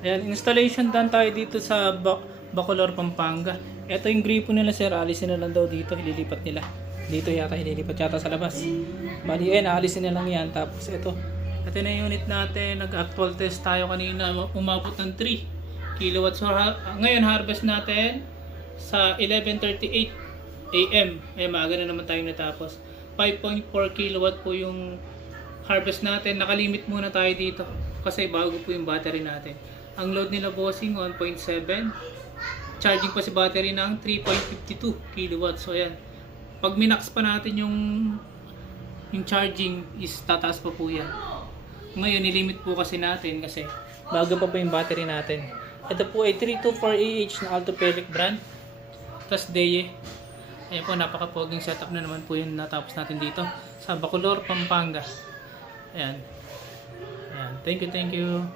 Ayan, installation done tayo dito sa Bacolor, Pampanga. Ito yung gripo nila sir, alisin na lang daw dito, ililipat nila. Dito yata, ililipat yata sa labas. Bali, alisin na lang yan. Tapos ito na yung unit natin, nag-actual test tayo kanina, umabot ng 3 kilowatts. So, ngayon harvest natin sa 11:38 AM. Maaga na naman tayong natapos. 5.4 kilowatt po yung harvest natin. Nakalimit muna tayo dito kasi bago po yung battery natin. Ang load nila bossing 1.7. Charging pa si battery ng 3.52 kilowatts. So ayan. Pag minax pa natin yung charging is tataas pa po yan. Ngayon nilimit po kasi natin kasi bago pa po yung battery natin. Ito po ay 324AH na Altopelic brand. Tas Deye. Ayan po, napaka-poging setup na naman po yung natapos natin dito sa Bacolor, Pampanga. Ayan. Ayan. Thank you.